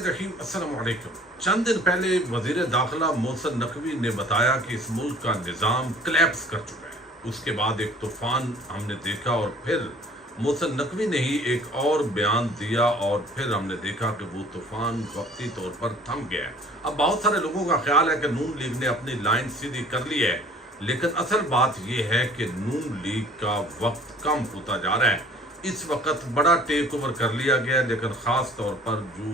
रहीम अस्सलाम वालेकुम। चंद दिन पहले वजीर दाखिला मोहसिन नकवी ने बताया कि इस मुल्क का निज़ाम क्लैप्स कर चुका है। उसके बाद एक तूफान हमने देखा और फिर मोहसिन नकवी ने ही एक और बयान दिया और फिर हमने देखा कि वो तूफान वक्ती तौर पर थम गया है। अब बहुत सारे लोगों का ख्याल है कि नून लीग ने अपनी लाइन सीधी कर ली है, लेकिन असल बात यह है कि नून लीग का वक्त कम होता जा रहा है। इस वक्त बड़ा टेक ओवर कर लिया गया, लेकिन ख़ास तौर पर जो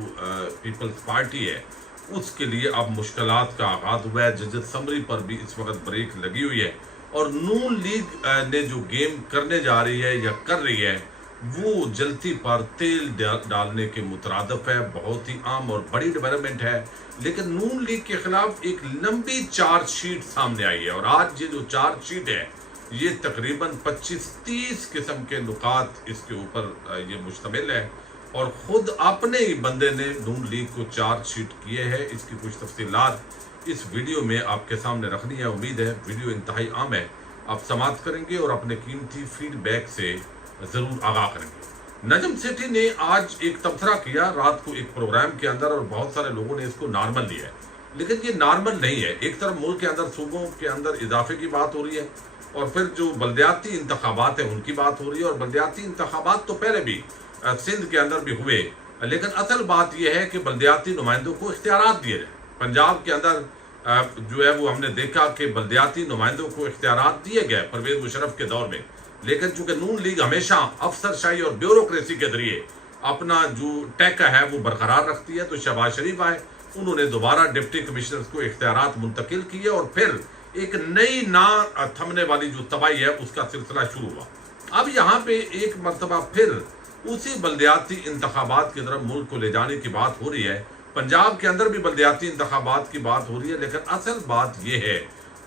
पीपल्स पार्टी है उसके लिए अब मुश्किलात का आगाज़ हुआ है। जजेस समरी पर भी इस वक्त ब्रेक लगी हुई है और नून लीग ने जो गेम करने जा रही है या कर रही है वो जलती पर तेल डालने के मुतरादफ है। बहुत ही आम और बड़ी डेवलपमेंट है, लेकिन नून लीग के खिलाफ एक लंबी चार्जशीट सामने आई है और आज ये जो चार्जशीट है ये तकरीबन 25-30 किस्म के नुकात इसके ऊपर ये मुश्तमिल है और ख़ुद अपने ही बंदे ने नून लीग को चार्जशीट किए हैं। इसकी कुछ तफसीलात इस वीडियो में आपके सामने रखनी है। उम्मीद है वीडियो इंतहाई आम है, आप समाअत करेंगे और अपने कीमती फीडबैक से ज़रूर आगाह करेंगे। नजम सेठी ने आज एक तबसरा किया रात को एक प्रोग्राम के अंदर और बहुत सारे लोगों ने इसको नॉर्मल लिया है, लेकिन ये नॉर्मल नहीं है। एक तरफ मुल्क के अंदर सूबों के अंदर इजाफे की बात हो रही है और फिर जो बल्दियाती इंतखाबात है उनकी बात हो रही है और बल्दियाती इंतखाबात तो पहले भी सिंध के अंदर भी हुए, लेकिन असल बात यह है कि बल्दियाती नुमाइंदों को इख्तियारात दिए जाए। पंजाब के अंदर जो है वो हमने देखा कि बल्दियाती नुमाइंदों को इख्तियारात दिए गए परवेज मुशर्रफ के दौर में, लेकिन चूंकि नून लीग हमेशा अफसरशाही और ब्यूरोक्रेसी के जरिए अपना जो टैका है वो बरकरार रखती है, तो शहबाज शरीफ आए, उन्होंने दोबारा डिप्टी कमिश्नर्स को इख्तियारात मुंतकिल किए और फिर एक नई ना थमने वाली जो तबाही है उसका सिलसिला शुरू हुआ। अब यहाँ पे एक मरतबा फिर उसी बल्दियाती इंतखाबात की तरफ मुल्क को ले जाने की बात हो रही है। पंजाब के अंदर भी बल्दियाती इंतखाबात की बात हो रही है, लेकिन असल बात यह है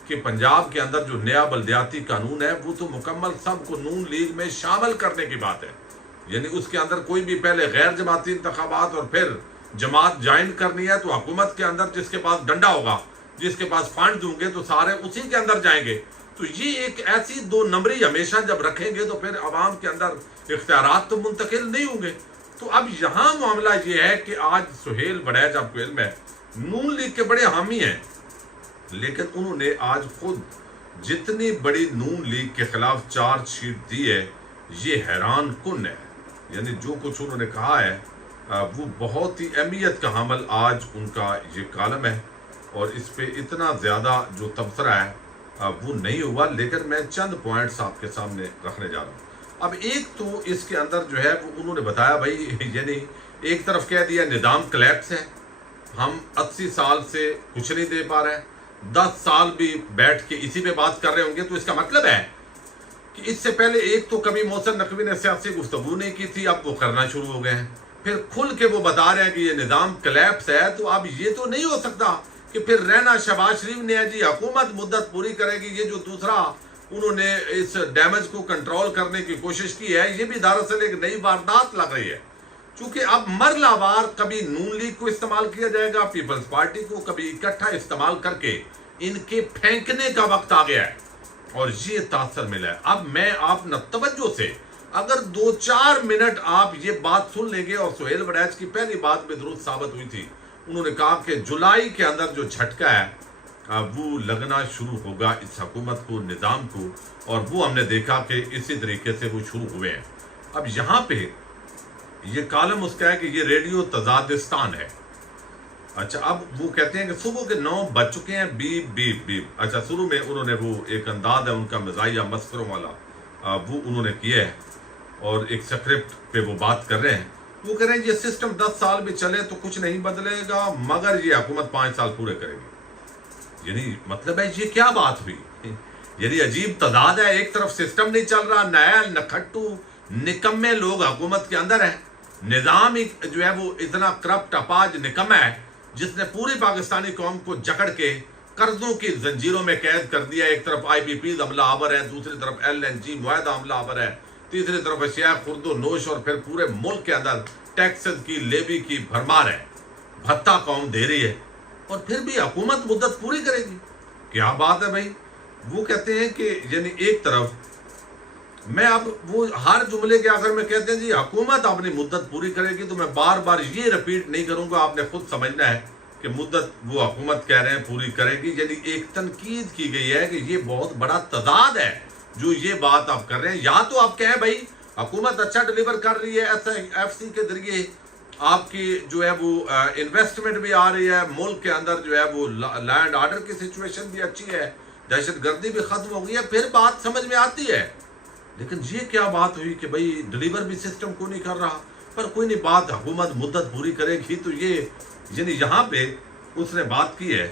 कि पंजाब के अंदर जो नया बल्दियाती कानून है वो तो मुकम्मल सबको नून लीग में शामिल करने की बात है। यानी उसके अंदर कोई भी पहले गैर जमाती इंतखाबात और फिर जमात ज्वाइन करनी है तो हुकूमत के अंदर जिसके पास डंडा होगा, जिसके पास फंड होंगे तो सारे उसी के अंदर जाएंगे। तो ये एक ऐसी दो नंबरी हमेशा जब रखेंगे तो फिर अवाम के अंदर इख्तियारात तो मुंतकिल नहीं होंगे। तो अब यहाँ मामला ये है कि आज सुहेल बड़ैच, आपको इल्म है, नून लीग के बड़े हामी हैं, लेकिन उन्होंने आज खुद जितनी बड़ी नून लीग के खिलाफ चार्जशीट दी है ये हैरान कुन है। यानी जो कुछ उन्होंने कहा है वो बहुत ही अहमियत का हमल आज उनका ये कालम है और इस पे इतना ज़्यादा जो तबसरा है वो नहीं हुआ, लेकिन मैं चंद पॉइंट्स आपके सामने रखने जा रहा हूँ। अब एक तो इसके अंदर जो है वो उन्होंने बताया भाई, यानी एक तरफ कह दिया निज़ाम क्लैप्स है, हम 80 साल से कुछ नहीं दे पा रहे हैं, 10 साल भी बैठ के इसी पे बात कर रहे होंगे। तो इसका मतलब है कि इससे पहले एक तो कभी मोहसिन नकवी ने सियासी गुफ्तगू नहीं की थी, अब वो करना शुरू हो गए हैं। फिर खुल के वो बता रहे हैं कि ये निज़ाम क्लैप्स है। तो अब ये तो नहीं हो सकता कि फिर रहना शहबाज शरीफ ने है जी हुकूमत मुद्दत पूरी करेगी। ये जो दूसरा उन्होंने इस डैमेज को कंट्रोल करने की कोशिश की है ये भी दरअसल एक नई वारदात लग रही है, क्योंकि अब मरलावार कभी नून लीग को इस्तेमाल किया जाएगा, पीपल्स पार्टी को कभी इकट्ठा इस्तेमाल करके इनके फेंकने का वक्त आ गया है और ये तासर मिला है। अब मैं आप न तवज्जो से अगर 2-4 मिनट आप ये बात सुन लेंगे, और सुहेल बड़ैच की पहली बात में दुरुस्त साबित हुई थी, उन्होंने कहा कि जुलाई के अंदर जो झटका है वो लगना शुरू होगा इस हुकूमत को, निज़ाम को, और वो हमने देखा कि इसी तरीके से वो शुरू हुए हैं। अब यहाँ पे ये कालम उसका है कि ये रेडियो तजादिस्तान है। अच्छा, अब वो कहते हैं कि सुबह के 9 बज चुके हैं, बीप बीप बीप। अच्छा, शुरू में उन्होंने वो एक अंदाज है उनका मज़ाहिया मस्करों वाला वो उन्होंने किया है और एक स्क्रिप्ट पे वो बात कर रहे हैं। वो कह रहे हैं ये सिस्टम 10 साल भी चले तो कुछ नहीं बदलेगा, मगर ये हुकूमत 5 साल पूरे करेगी। यानी मतलब है ये क्या बात हुई? यानी अजीब तजाद है। एक तरफ सिस्टम नहीं चल रहा, नया नखट्टू निकम्मे लोग हुकूमत के अंदर है, निज़ाम जो है वो इतना करप्ट अपाज निकम्मा है जिसने पूरी पाकिस्तानी कौम को जकड़ के कर्जों की जंजीरों में कैद कर दिया। एक तरफ IPPs हमला आवर है, दूसरी तरफ LNG मुआहदा हमला आवर है, तीसरी तरफ अशिया खुर्दो नोश और फिर पूरे मुल्क के अंदर टैक्सेस की लेवी की भरमार है, भत्ता कौम दे रही है और फिर भी हुकूमत मुद्दत पूरी करेगी। क्या बात है भाई। वो कहते हैं कि यानी एक तरफ میں اب وہ ہر جملے کے آخر میں کہتے ہیں جی حکومت اپنی مدت پوری کرے گی، تو میں بار بار یہ رپیٹ نہیں کروں گا، آپ نے خود سمجھنا ہے کہ مدت وہ حکومت کہہ رہے ہیں پوری کرے گی، یعنی ایک تنقید کی گئی ہے کہ یہ بہت بڑا تضاد ہے جو یہ بات آپ کر رہے ہیں۔ یا تو آپ کہیں بھائی حکومت اچھا ڈلیور کر رہی ہے ایف سی کے ذریعے، آپ کی جو ہے وہ انویسٹمنٹ بھی آ رہی ہے، ملک کے اندر جو ہے وہ لینڈ آرڈر کی سچویشن بھی اچھی ہے، دہشت گردی بھی ختم ہو گئی ہے، پھر بات سمجھ میں آتی ہے۔ لیکن یہ کیا بات ہوئی کہ بھئی ڈلیور بھی سسٹم کو نہیں کر رہا، پر کوئی نہیں، بات حکومت مدت پوری کرے گی، تو یہ یعنی یہاں پہ اس نے بات کی ہے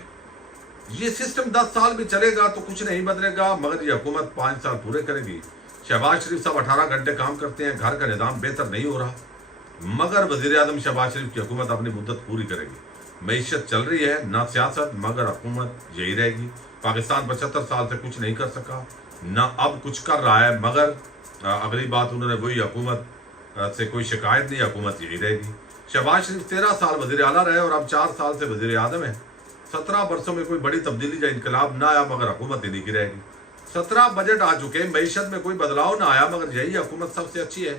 یہ سسٹم 10 سال بھی چلے گا تو کچھ نہیں بدلے گا، مگر یہ حکومت 5 سال پورے کرے گی۔ شہباز شریف صاحب 18 گھنٹے کام کرتے ہیں، گھر کا نظام بہتر نہیں ہو رہا، مگر وزیر اعظم شہباز شریف کی حکومت اپنی مدت پوری کرے گی۔ معیشت چل رہی ہے، نہ سیاست، مگر حکومت یہی رہے گی۔ پاکستان 75 سال سے کچھ نہیں کر سکا، نہ اب کچھ کر رہا ہے، مگر اگلی بات انہوں نے وہی، حکومت سے کوئی شکایت نہیں، حکومت یہی رہے گی۔ شہباز شریف 13 سال وزیر اعلیٰ رہے اور اب 4 سال سے وزیر اعظم ہے۔ 17 برسوں میں کوئی بڑی تبدیلی یا انقلاب نہ آیا، مگر حکومت انہی کی رہے گی۔ 17 بجٹ آ چکے، معیشت میں کوئی بدلاؤ نہ آیا، مگر یہی حکومت سب سے اچھی ہے۔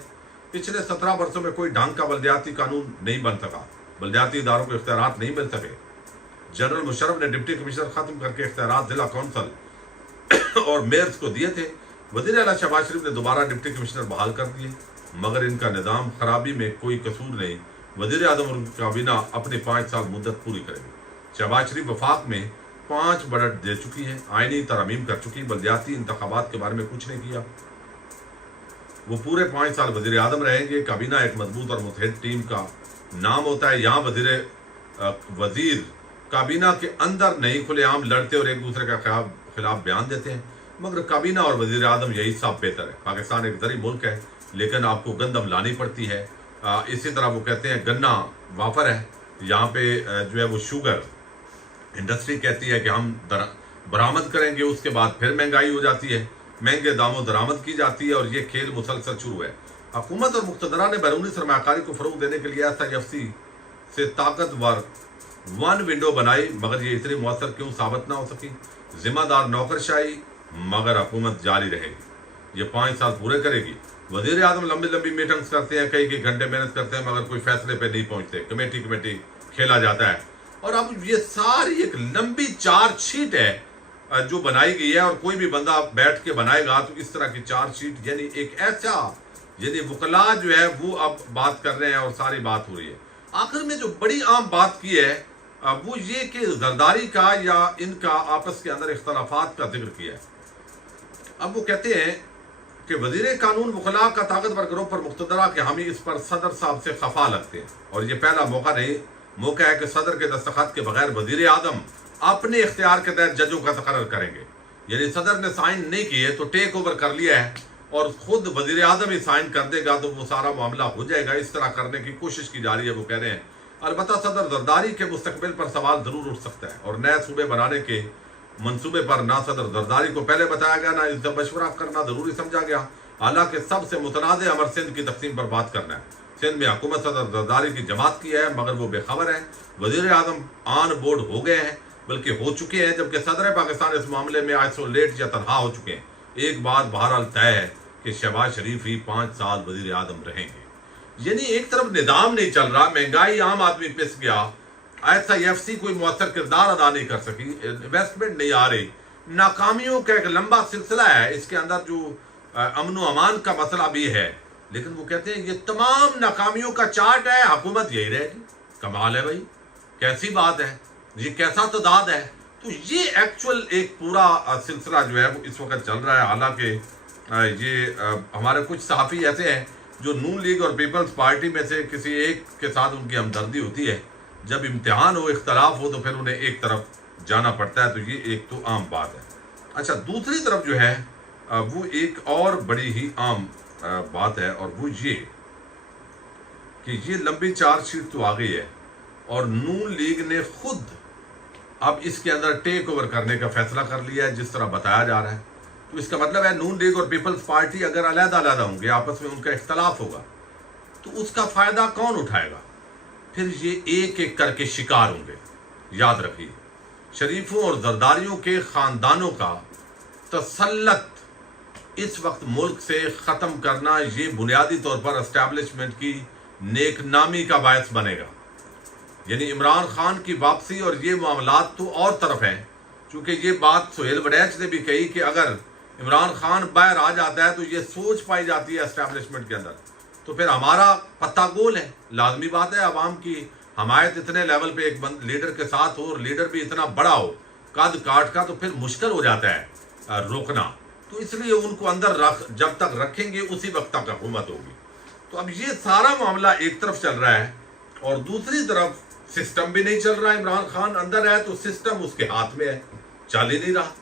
پچھلے 17 برسوں میں کوئی ڈھنگ کا بلدیاتی قانون نہیں بن سکا، بلدیاتی اداروں کو اختیارات نہیں مل سکے۔ جنرل مشرف نے ڈپٹی کمشنر ختم کر کے اختیارات ضلع کونسل اور میئرز کو دیے تھے۔ وزیر اعلیٰ شہباز شریف نے دوبارہ ڈپٹی کمشنر بحال کر دیے، مگر ان کا نظام خرابی میں کوئی قصور نہیں۔ وزیر اعظم اور کابینہ اپنی 5 سال مدت پوری کرے گی۔ شہباز شریف وفاق میں 5 بجٹ دے چکی ہے، آئینی ترامیم کر چکی، بلدیاتی انتخابات کے بارے میں کچھ نہیں کیا۔ وہ پورے 5 سال وزیر اعظم رہیں گے۔ کابینہ ایک مضبوط اور متحد ٹیم کا نام ہوتا ہے، یہاں وزیر کابینہ کے اندر نہیں کھلے عام لڑتے اور ایک دوسرے کا خلاف بیان دیتے ہیں، مگر کابینہ اور وزیر اعظم یہی سب بہتر ہے۔ پاکستان ایک زرعی ملک ہے، لیکن آپ کو گندم لانی پڑتی ہے۔ اسی طرح وہ کہتے ہیں گنا وافر ہے، یہاں پہ جو ہے وہ شوگر انڈسٹری کہتی ہے کہ ہم برآمد کریں گے، اس کے بعد پھر مہنگائی ہو جاتی ہے، مہنگے داموں درآمد کی جاتی ہے، اور یہ کھیل مسلسل شروع ہے۔ حکومت اور مقتدرہ نے بیرونی سرمایہ کاری کو فروغ دینے کے لیے SIFC سے طاقتور ون ونڈو بنائی، مگر یہ اتنی مؤثر کیوں ثابت نہ ہو سکی؟ ذمہ دار نوکرشاہی، مگر حکومت جاری رہے گی، یہ 5 سال پورے کرے گی۔ وزیر اعظم لمبی میٹنگز کرتے ہیں، کئی گھنٹے محنت کرتے ہیں، مگر کوئی فیصلے پہ نہیں پہنچتے، کمیٹی کھیلا جاتا ہے۔ اور اب یہ ساری ایک لمبی چارج شیٹ ہے جو بنائی گئی ہے، اور کوئی بھی بندہ بیٹھ کے بنائے گا تو اس طرح کی چارج شیٹ، یعنی ایک ایسا، یعنی وکلاء جو ہے وہ اب بات کر رہے ہیں اور ساری بات ہو رہی ہے۔ آخر میں جو بڑی عام بات کی ہے وہ یہ کہ زرداری کا یا ان کا آپس کے اندر اختلافات کا ذکر کیا ہے۔ اب وہ کہتے ہیں کہ وزیر قانون وکلاء کا طاقتور گروہ پر مقتدرہ کے حامی اس پر صدر صاحب سے خفا لگتے ہیں، اور یہ پہلا موقع ہے کہ صدر کے دستخط کے بغیر وزیر اعظم اپنے اختیار کے تحت ججوں کا تقرر کریں گے۔ یعنی صدر نے سائن نہیں کیے تو ٹیک اوور کر لیا ہے، اور خود وزیر اعظم ہی سائن کر دے گا تو وہ سارا معاملہ ہو جائے گا۔ اس طرح کرنے کی کوشش کی جا رہی ہے، وہ کہہ رہے ہیں۔ البتہ صدر زرداری کے مستقبل پر سوال ضرور اٹھ سکتا ہے، اور نئے صوبے بنانے کے منصوبے پر نہ صدر زرداری کو پہلے بتایا گیا، نہ اس سے مشورہ کرنا ضروری سمجھا گیا۔ حالانکہ سب سے متنازع امر سندھ کی تقسیم پر بات کرنا ہے۔ سندھ میں حکومت صدر زرداری کی جماعت کی ہے، مگر وہ بے خبر ہے۔ وزیر اعظم آن بورڈ ہو گئے ہیں، بلکہ ہو چکے ہیں، جبکہ صدر پاکستان اس معاملے میں آئسولیٹ یا تنہا ہو چکے ہیں۔ ایک بات بہرحال طے ہے کہ شہباز شریف ہی 5 سال وزیر اعظم رہیں گے۔ یعنی ایک طرف نظام نہیں چل رہا، مہنگائی، عام آدمی پس گیا، SIFC کوئی مؤثر کردار ادا نہیں کر سکی، انویسٹمنٹ نہیں آ رہی، ناکامیوں کا ایک لمبا سلسلہ ہے، اس کے اندر جو امن و امان کا مسئلہ بھی ہے، لیکن وہ کہتے ہیں یہ تمام ناکامیوں کا چارٹ ہے، حکومت یہی رہے گی۔ کمال ہے بھائی، کیسی بات ہے، یہ کیسا تضاد ہے۔ تو یہ ایکچول ایک پورا سلسلہ جو ہے وہ اس وقت چل رہا ہے۔ حالانکہ یہ ہمارے کچھ صحافی ایسے ہیں جو نون لیگ اور پیپلز پارٹی میں سے کسی ایک کے ساتھ ان کی ہمدردی ہوتی ہے، جب امتحان ہو، اختلاف ہو، تو پھر انہیں ایک طرف جانا پڑتا ہے۔ تو یہ ایک تو عام بات ہے۔ اچھا، دوسری طرف جو ہے وہ ایک اور بڑی ہی عام بات ہے، اور وہ یہ کہ یہ لمبی چارج شیٹ تو آ گئی ہے، اور نون لیگ نے خود اب اس کے اندر ٹیک اوور کرنے کا فیصلہ کر لیا ہے، جس طرح بتایا جا رہا ہے۔ تو اس کا مطلب ہے نون لیگ اور پیپلز پارٹی اگر علیحدہ ہوں گے، آپس میں ان کا اختلاف ہوگا، تو اس کا فائدہ کون اٹھائے گا؟ پھر یہ ایک ایک کر کے شکار ہوں گے۔ یاد رکھیے، شریفوں اور زرداریوں کے خاندانوں کا تسلط इस वक्त मुल्क से ख़त्म करना ये बुनियादी तौर पर एस्टैब्लिशमेंट की नेकनामी का बायस बनेगा। यानी इमरान खान की वापसी और ये मामलात तो और तरफ हैं, चूँकि ये बात सुहेल वड़ैच ने भी कही कि अगर इमरान खान बाहर आ जाता है तो ये सोच पाई जाती है एस्टैब्लिशमेंट के अंदर, तो फिर हमारा पत्ता गोल है। लाजमी बात है अवाम की हमायत इतने लेवल पे एक लीडर के साथ हो और लीडर भी इतना बड़ा हो कद काट का, तो फिर मुश्किल हो जाता है रोकना। तो इसलिए उनको अंदर जब तक रखेंगे उसी वक्त तक हुकूमत होगी। तो अब ये सारा मामला एक तरफ चल रहा है और दूसरी तरफ सिस्टम भी नहीं चल रहा। इमरान खान अंदर है तो सिस्टम उसके हाथ में है, चल ही नहीं रहा।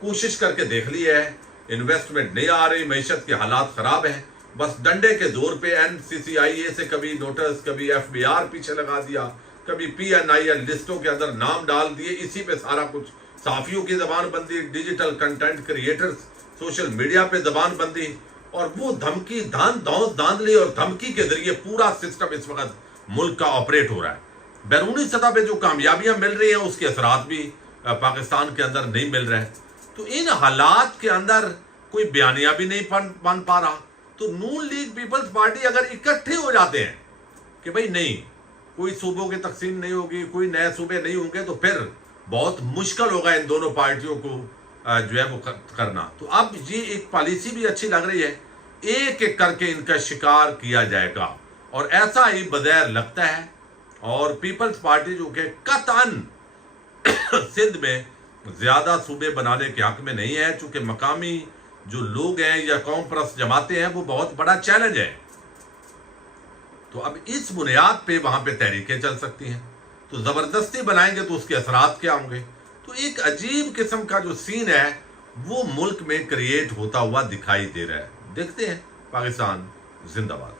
कोशिश करके देख ली है, इन्वेस्टमेंट नहीं आ रही, मईशत के हालात खराब हैं, बस डंडे के जोर पे NCCIA से कभी नोटिस, कभी FBR पीछे लगा दिया, कभी PNIL लिस्टों के अंदर नाम डाल दिए, इसी पे सारा कुछ। साफियों की जबान बंदी, digital content creators, social media पे जबान बंदी, और वो धमकी धांधली और धमकी के जरिए पूरा सिस्टम इस वक्त मुल्क का ऑपरेट हो रहा है। बैरूनी सतह पे जो कामयाबियां मिल रही हैं उसके असरात भी पाकिस्तान के अंदर नहीं मिल रहे। तो इन हालात के अंदर कोई बयानिया भी नहीं बन पा रहा। तो नून लीग पीपल्स पार्टी अगर इकट्ठे हो जाते हैं कि भाई नहीं, कोई सूबों की तकसीम नहीं होगी, कोई नए सूबे नहीं होंगे, तो फिर बहुत मुश्किल होगा इन दोनों पार्टियों को जो है वो करना। तो अब ये एक पॉलिसी भी अच्छी लग रही है, एक एक करके इनका शिकार किया जाएगा और ऐसा ही बज़ाहिर लगता है। और पीपल्स पार्टी जो कि कतन सिंध में ज्यादा सूबे बनाने के हक में नहीं है, चूंकि मकामी जो लोग हैं या कौम परस्त जमातें हैं वो बहुत बड़ा चैलेंज है। तो अब इस बुनियाद पे वहां पे तहरीकें चल सकती हैं, तो जबरदस्ती बनाएंगे तो उसके असरात क्या होंगे। तो एक अजीब किस्म का जो सीन है वो मुल्क में क्रिएट होता हुआ दिखाई दे रहा है। देखते हैं। पाकिस्तान जिंदाबाद।